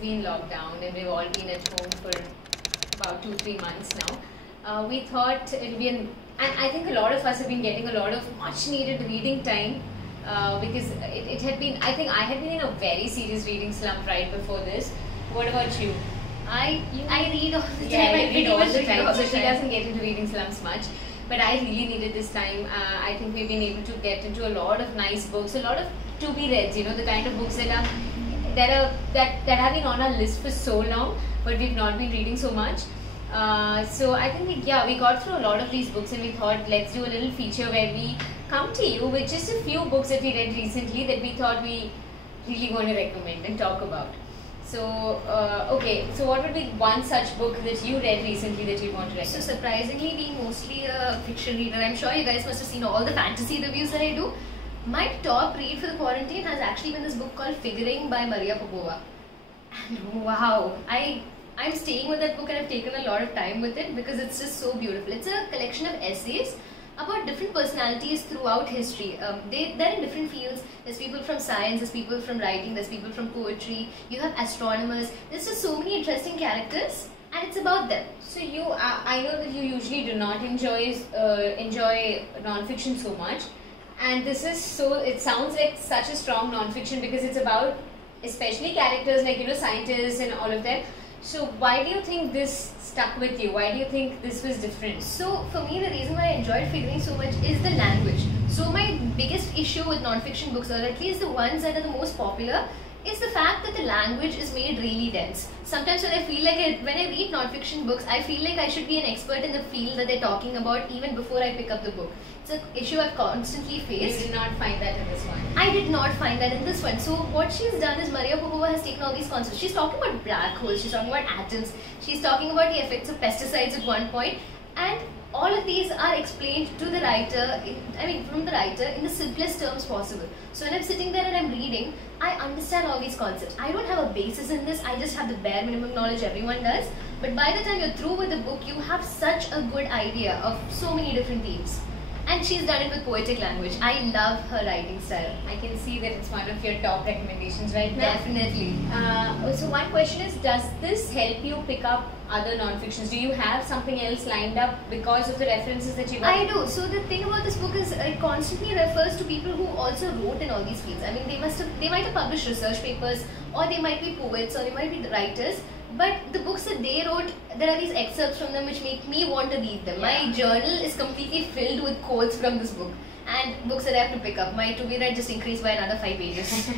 been lockdown and we've all been at home for about 2-3 months now, we thought it would be and I think a lot of us have been getting a lot of much needed reading time because it had been, I think I had been in a very serious reading slump right before this. What about you? I read all the time. Yeah, I read all the read time, all so the she time. doesn't get into reading slumps much. But I really needed this time. I think we've been able to get into a lot of nice books, a lot of to-be-reads, you know, the kind of books that have been on our list for so long, but we've not been reading so much. So I think we got through a lot of these books and we thought let's do a little feature where we come to you with just a few books that we read recently that we thought we really want to recommend and talk about. So, okay, so what would be one such book that you read recently that you want to recommend? So surprisingly, being mostly a fiction reader, I'm sure you guys must have seen all the fantasy reviews that I do. My top read for the quarantine has actually been this book called Figuring by Maria Popova. And wow, I'm staying with that book and I've taken a lot of time with it because it's just so beautiful. It's a collection of essays about different personalities throughout history. They're in different fields. There's people from science, there's people from writing, there's people from poetry, you have astronomers. There's just so many interesting characters and it's about them. So you, I know that you usually do not enjoy non-fiction so much, and this is so, it sounds like such a strong non-fiction because it's about especially characters like, you know, scientists and all of them. So why do you think this stuck with you? Why do you think this was different? So for me, the reason why I enjoyed Figuring so much is the language. So my biggest issue with non-fiction books, or at least the ones that are the most popular, is the fact that the language is made really dense. Sometimes when I feel like when I read non-fiction books, I feel like I should be an expert in the field that they're talking about even before I pick up the book. It's an issue I've constantly faced. You did not find that in this one. I did not find that in this one. So what she's done is Maria Popova has taken all these concepts. She's talking about black holes, she's talking about atoms, she's talking about the effects of pesticides at one point, and all of these are explained to the writer, from the writer in the simplest terms possible. So when I'm sitting there and I'm reading, I understand all these concepts. I don't have a basis in this, I just have the bare minimum knowledge everyone does. But by the time you're through with the book, you have such a good idea of so many different themes. And she's done it with poetic language. I love her writing style. I can see that it's one of your top recommendations right now. Definitely. So one question is, does this help you pick up other non-fictions? Do you have something else lined up because of the references that you got? I do. So the thing about this book is it constantly refers to people who also wrote in all these fields. I mean, they might have published research papers, or they might be poets, or they might be writers. But the books that they wrote, there are these excerpts from them which make me want to read them. Yeah. My journal is completely filled with quotes from this book and books that I have to pick up. My to-be-read just increased by another 5 pages.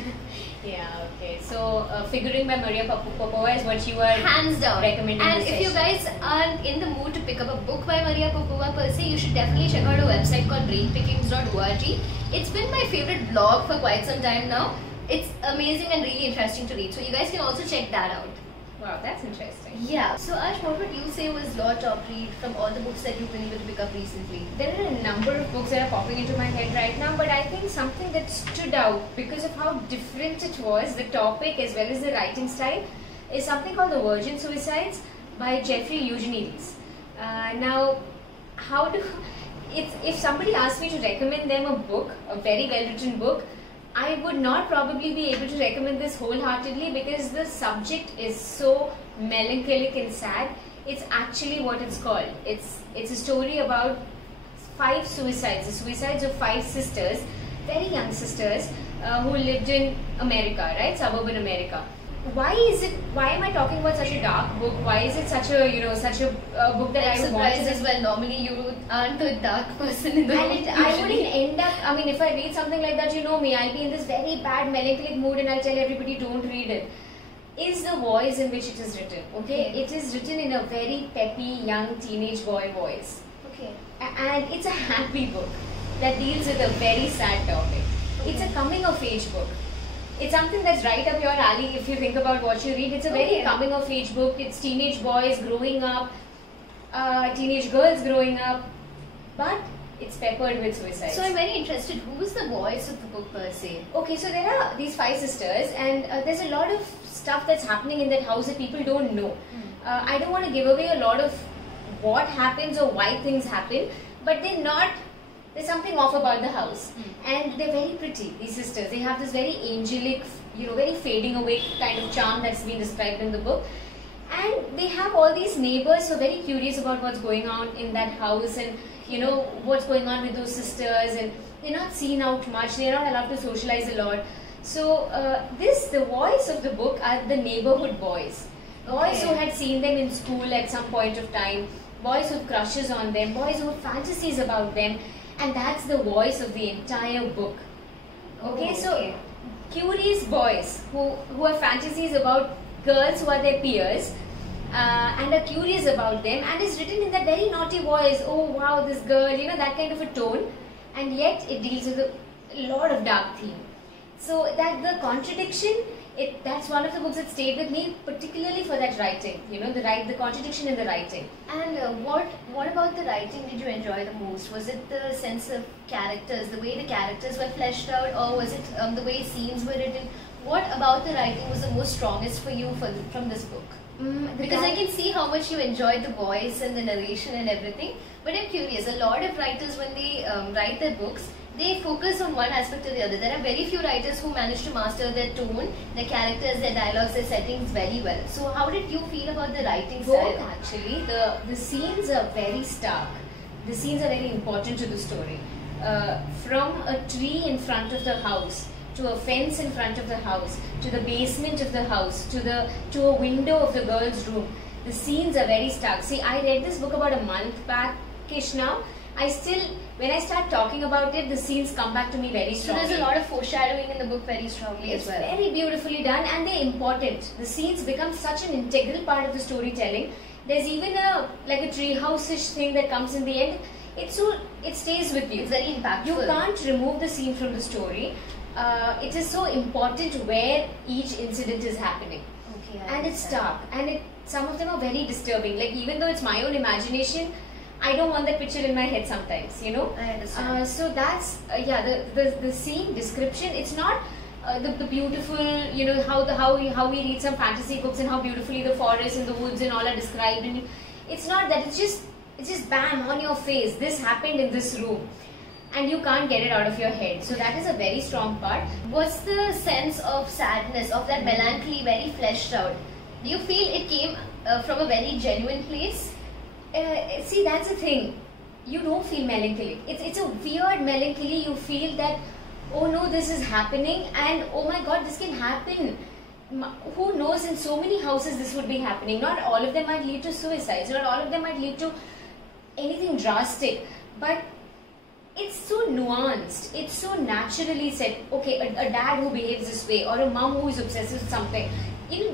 Yeah, okay. So, Figuring by Maria Popova is what you are hands down recommending. And if you guys are in the mood to pick up a book by Maria Popova per se, you should definitely check out a website called brainpickings.org. It's been my favorite blog for quite some time now. It's amazing and really interesting to read. So you guys can also check that out. Wow, that's interesting. Yeah. So Ash, what would you say was your top read from all the books that you've been able to pick up recently? There are a number of books that are popping into my head right now, but I think something that stood out because of how different it was, the topic as well as the writing style, is something called The Virgin Suicides by Jeffrey Eugenides. Now, if somebody asked me to recommend them a book, a very well written book, I would not probably be able to recommend this wholeheartedly because the subject is so melancholic and sad. It's actually what it's called. It's a story about 5 suicides, the suicides of 5 sisters, very young sisters who lived in America, right? Suburban America. Why am I talking about such a dark book? Why is it such a book that I would want to... as well. Normally you aren't a dark person in the room. And I wouldn't end up, I mean, if I read something like that, you know me, I'll be in this very bad melancholic mood and I'll tell everybody don't read it. Is the voice in which it is written, okay? It is written in a very peppy, young teenage boy voice. Okay. And it's a happy book that deals with a very sad topic. It's a coming of age book. It's something that's right up your alley if you think about what you read. It's a very coming of age book. It's teenage boys growing up, teenage girls growing up, but it's peppered with suicides. So I'm very interested, who is the voice of the book per se? Okay, so there are these 5 sisters and there's a lot of stuff that's happening in that house that people don't know. I don't want to give away a lot of what happens or why things happen, but there's something off about the house. And they're very pretty, these sisters. They have this very angelic very fading away kind of charm that's been described in the book. And they have all these neighbors who are very curious about what's going on in that house, and what's going on with those sisters, and they're not seen out much, they're not allowed to socialize a lot. So the voice of the book are the neighborhood boys. Boys who had seen them in school at some point of time, boys who have crushes on them, boys who have fantasies about them, and that's the voice of the entire book. So curious boys who have fantasies about girls who are their peers, and are curious about them, and it's written in that very naughty voice, oh wow, this girl, that kind of a tone, and yet it deals with a lot of dark theme. So that the contradiction, that's one of the books that stayed with me, particularly for that writing, the contradiction in the writing. And what about the writing did you enjoy the most? Was it the sense of characters, the way the characters were fleshed out, or was it the way scenes were written? What about the writing was the most strongest for you from this book? Because I can see how much you enjoyed the voice and the narration and everything, but I'm curious, a lot of writers when they write their books, they focus on one aspect or the other. There are very few writers who manage to master their tone, their characters, their dialogues, their settings very well. So how did you feel about the writing style? Both actually. The scenes are very stark. The scenes are very important to the story. From a tree in front of the house, to a fence in front of the house, to the basement of the house, to a window of the girl's room. The scenes are very stark. See, I read this book about a month back-ish now. When I start talking about it, the scenes come back to me very strongly. So there's a lot of foreshadowing in the book very strongly as well. It's very beautifully done, and they're important. The scenes become such an integral part of the storytelling. There's even a treehouse-ish thing that comes in the end. It stays with you. It's very impactful. You can't remove the scene from the story. It is so important where each incident is happening. And it's stark, and some of them are very disturbing. Like, even though it's my own imagination, I don't want that picture in my head sometimes, I understand. So that's the scene description. It's not the beautiful, how we read some fantasy books and how beautifully the forest and the woods and all are described. And it's not that. It's just bam on your face. This happened in this room, and you can't get it out of your head. So that is a very strong part. What's the sense of sadness, of that melancholy, very fleshed out? Do you feel it came from a very genuine place? See, that's the thing. You don't feel melancholy. It's a weird melancholy. You feel that, oh no, this is happening, and oh my god, this can happen. Who knows, in so many houses this would be happening. Not all of them might lead to suicides. Not all of them might lead to anything drastic. But it's so nuanced. It's so naturally said. Okay, a dad who behaves this way, or a mom who is obsessed with something.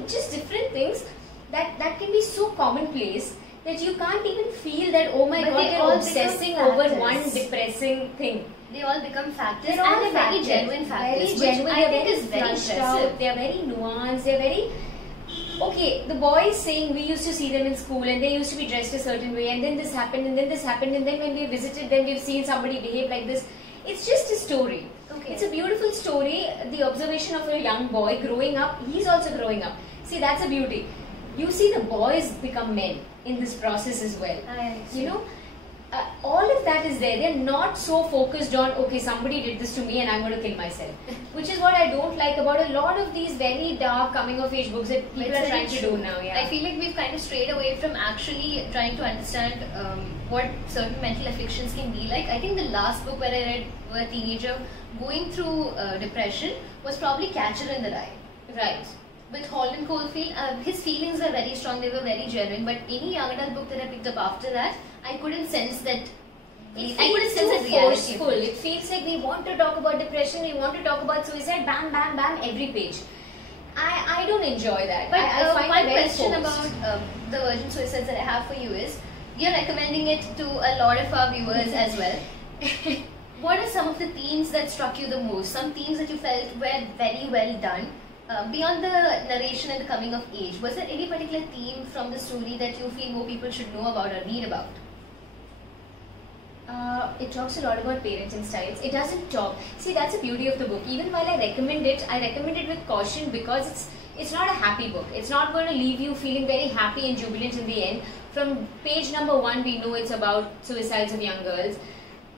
Just different things that can be so commonplace that you can't even feel that, oh my god, they're obsessing over one depressing thing. They all become factors, and they're very genuine factors, which I think is very impressive. They're very nuanced, they're very... Okay, the boys saying we used to see them in school and they used to be dressed a certain way, and then this happened, and then this happened, and then when we visited them, we've seen somebody behave like this. It's just a story. Okay. It's a beautiful story, the observation of a young boy growing up. He's also growing up. See, that's a beauty. You see the boys become men in this process as well. All of that is there. They're not so focused on, okay, somebody did this to me and I'm going to kill myself. Which is what I don't like about a lot of these very dark coming of age books that people are trying to do now. Yeah. I feel like we've kind of strayed away from actually trying to understand what certain mental afflictions can be like. I think the last book where I read a teenager going through depression was probably Catcher in the Rye. Right. With Holden Caulfield, his feelings were very strong, they were very genuine, but any young adult book that I picked up after that, I couldn't sense that. It feels too forceful. It feels like we want to talk about depression, we want to talk about suicide, bam, bam, bam, every page. I don't enjoy that. But I find one it very question forced. about the Virgin Suicides that I have for you is, you're recommending it to a lot of our viewers as well. What are some of the themes that struck you the most? Some themes that you felt were very well done? Beyond the narration and the coming of age, was there any particular theme from the story that you feel more people should know about or read about? It talks a lot about parenting styles. It doesn't talk. See, that's the beauty of the book. Even while I recommend it with caution, because it's not a happy book. It's not going to leave you feeling very happy and jubilant in the end. From page number 1, we know it's about suicides of young girls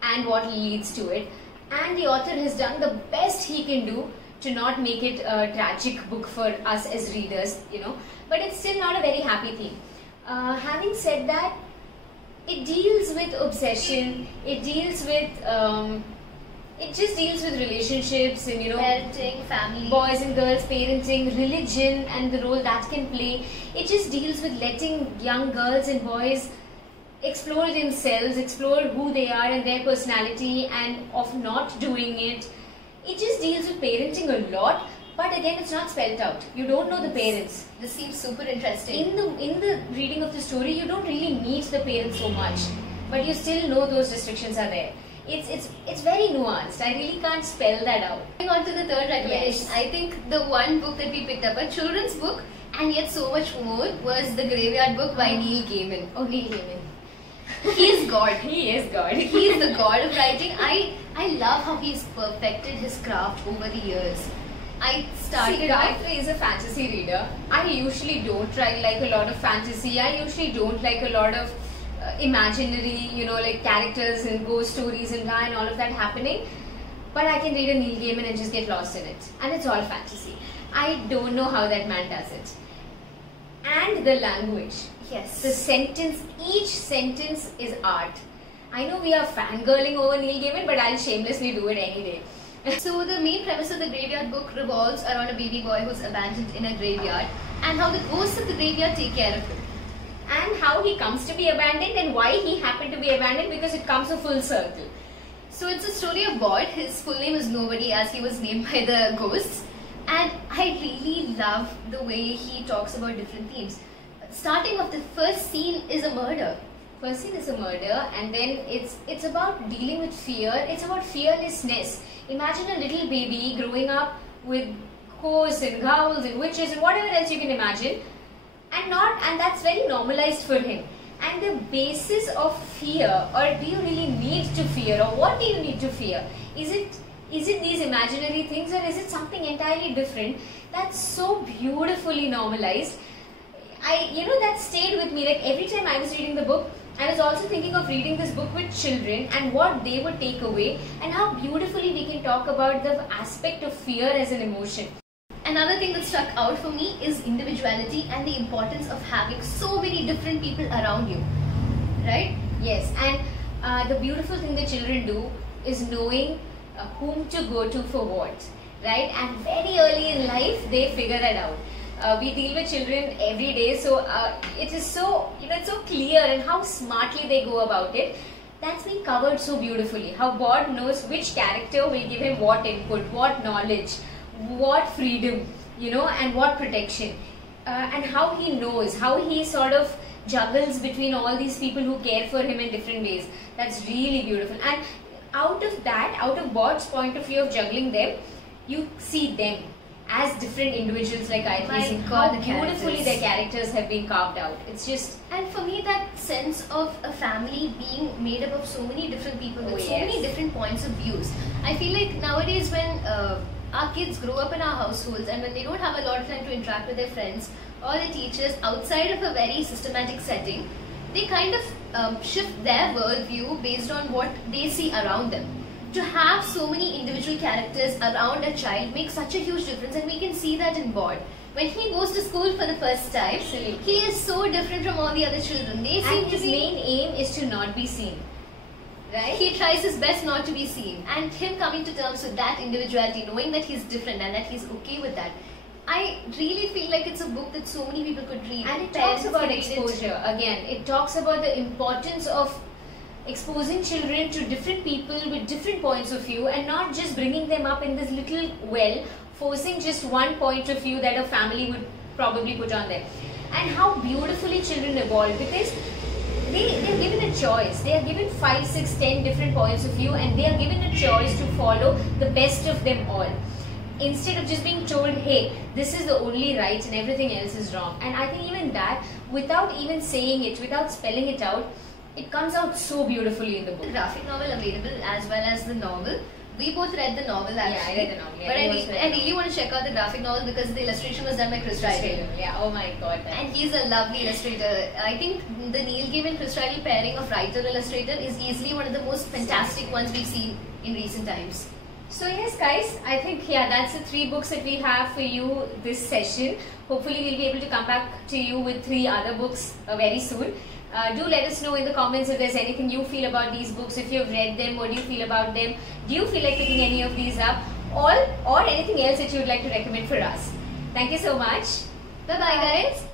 and what leads to it. And the author has done the best he can do to not make it a tragic book for us as readers, but it's still not a very happy theme. Having said that, it deals with obsession, it deals with it just deals with relationships and parenting, family, boys and girls, parenting, religion and the role that can play. It just deals with letting young girls and boys explore themselves, explore who they are and their personality, and of not doing it. It just deals with parenting a lot, but again it's not spelled out. You don't know the parents. This seems super interesting. In the reading of the story, you don't really meet the parents so much, but you still know those restrictions are there. It's very nuanced. I really can't spell that out. Going on to the third recommendation, Yes. I think the one book that we picked up, a children's book, and yet so much more, was The Graveyard Book by Neil Gaiman. Oh, Neil Gaiman. He is God. He is God. He is the god of writing. I love how he's perfected his craft over the years. I started off. Gayatri is a fantasy reader. I usually don't like a lot of fantasy. I usually don't like a lot of imaginary, like characters and ghost stories and all of that happening. But I can read a Neil Gaiman and just get lost in it. And it's all fantasy. I don't know how that man does it. And the language. Yes. The sentence, each sentence is art. I know we are fangirling over Neil Gaiman, but I'll shamelessly do it any day. So the main premise of the Graveyard Book revolves around a baby boy who's abandoned in a graveyard and how the ghosts of the graveyard take care of him. And how he comes to be abandoned and why he happened to be abandoned, because it comes a full circle. So it's a story of Bod. His full name is Nobody, as he was named by the ghosts. And I really love the way he talks about different themes. Starting off, the first scene is a murder. First scene is a murder, and then it's about dealing with fear. It's about fearlessness. Imagine a little baby growing up with ghosts and ghouls and witches and whatever else you can imagine, and that's very normalized for him. And the basis of fear, or do you really need to fear, or what do you need to fear? Is it these imaginary things, or is it something entirely different? That's so beautifully normalized. That stayed with me. Like every time I was reading the book, I was also thinking of reading this book with children and what they would take away, and how beautifully we can talk about the aspect of fear as an emotion. Another thing that stuck out for me is individuality and the importance of having so many different people around you, right? Yes, and the beautiful thing that children do is knowing whom to go to for what, right? And very early in life, they figure that out. We deal with children every day, so it is so, it's so clear, and how smartly they go about it. That's been covered so beautifully. How God knows which character will give him what input, what knowledge, what freedom, and what protection. And how he knows, how he sort of juggles between all these people who care for him in different ways. That's really beautiful. And out of that, out of Bod's point of view of juggling them, you see them as different individuals, like I think how beautifully their characters have been carved out. It's just... And for me, that sense of a family being made up of so many different people with so many different points of views. I feel like nowadays when our kids grow up in our households, and when they don't have a lot of time to interact with their friends or their teachers outside of a very systematic setting, they kind of shift their worldview based on what they see around them. To have so many individual characters around a child makes such a huge difference, and we can see that in Bod. When he goes to school for the first time, he is so different from all the other children. They seem his main aim is to not be seen. Right? He tries his best not to be seen, and him coming to terms with that individuality, knowing that he's different and that he's okay with that. I really feel like it's a book that so many people could read. And it talks about exposure. Again, it talks about the importance of exposing children to different people with different points of view, and not just bringing them up in this little well, forcing just one point of view that a family would probably put on them. And how beautifully children evolve, because they're given a choice. They are given 5, 6, 10 different points of view, and they are given a choice to follow the best of them all, instead of just being told, hey, this is the only right and everything else is wrong. And I think even that, without even saying it, without spelling it out, it comes out so beautifully in the book. The graphic novel available as well as the novel. We both read the novel actually. Yeah, I read the novel. Yeah, but I really want to check out the graphic novel because the illustration was done by Chris Riley. Yeah, oh my god. And he's a lovely illustrator. I think the Neil Gaiman Chris Riley pairing of writer-illustrator is easily one of the most fantastic ones we've seen in recent times. So yes guys, I think that's the 3 books that we have for you this session. Hopefully we'll be able to come back to you with 3 other books very soon. Do let us know in the comments if there's anything you feel about these books, if you've read them, what do you feel about them, do you feel like picking any of these up, or anything else that you would like to recommend for us. Thank you so much. Bye bye guys.